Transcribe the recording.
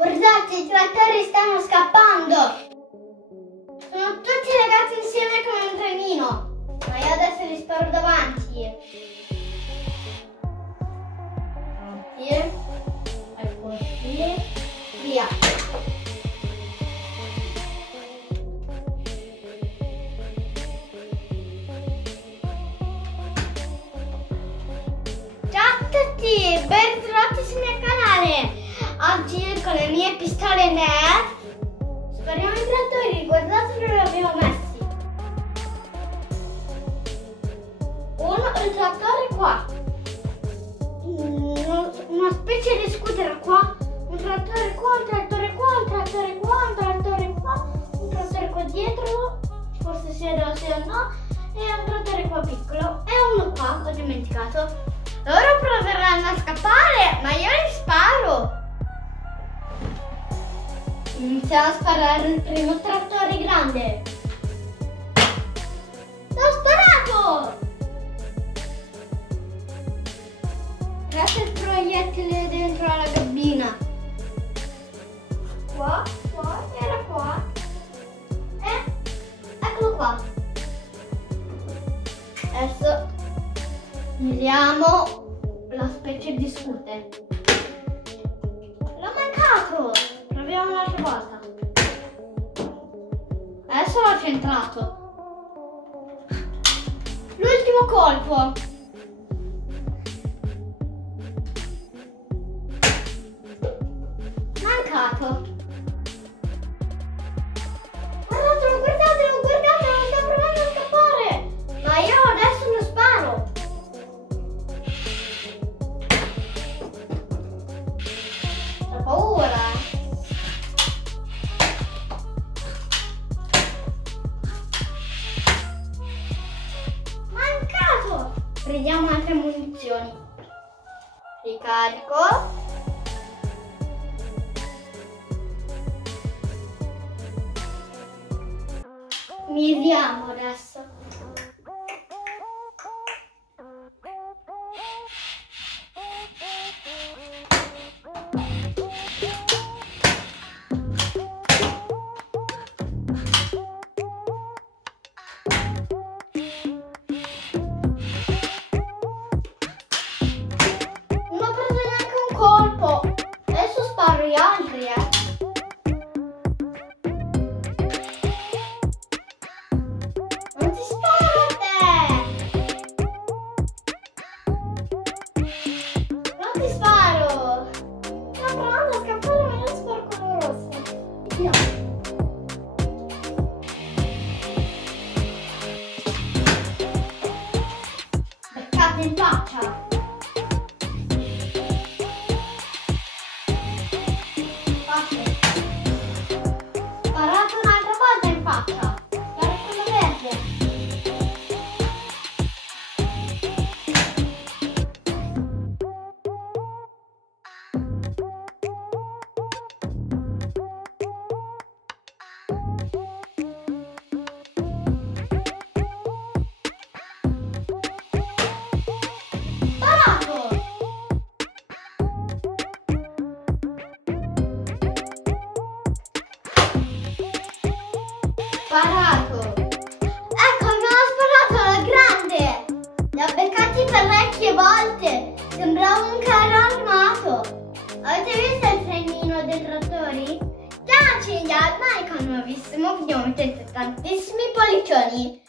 Guardate, i trattori stanno scappando! Sono tutti legati insieme come un trenino! Ma io adesso li sparo davanti! Pronti? Eccoci! Via! Ciao a tutti! Ben trovati sul mio canale! Oggi con le mie pistole Nerf spariamo i trattori, guardate dove li abbiamo messi. Il trattore qua, una specie di scooter qua, un trattore qua, un trattore qua, un trattore qua, un trattore qua, un trattore qua dietro, forse si vede o se no, e un trattore qua piccolo e uno qua, ho dimenticato. Loro proveranno a scappare, ma io li sparo. Iniziamo a sparare il primo trattore grande. L'ho sparato! Grazie al proiettile dentro alla gabbina. Qua, era qua. E eccolo qua. Adesso miriamo la specie di scooter. L'ho mancato! Proviamo un'altra volta. Adesso l'ho centrato. L'ultimo colpo. Mancato. Guardatelo, guardatelo, guardatelo, sta provando a scappare. Ma io adesso lo sparo. Ho paura. Prendiamo altre munizioni. Ricarico. Miriamo adesso. Colpo. Adesso sparo gli altri, Non ti sparo a te! Non ti sparo! Sto provando a scappare, ma io sparo quello rosso. No. Beccate in faccia! Sparato! Ecco, abbiamo sparato alla grande! Li ho beccati parecchie volte! Sembrava un carro armato! Avete visto il trenino dei trattori? Dateci gli like al nuovissimo video, mettete tantissimi pollicioni!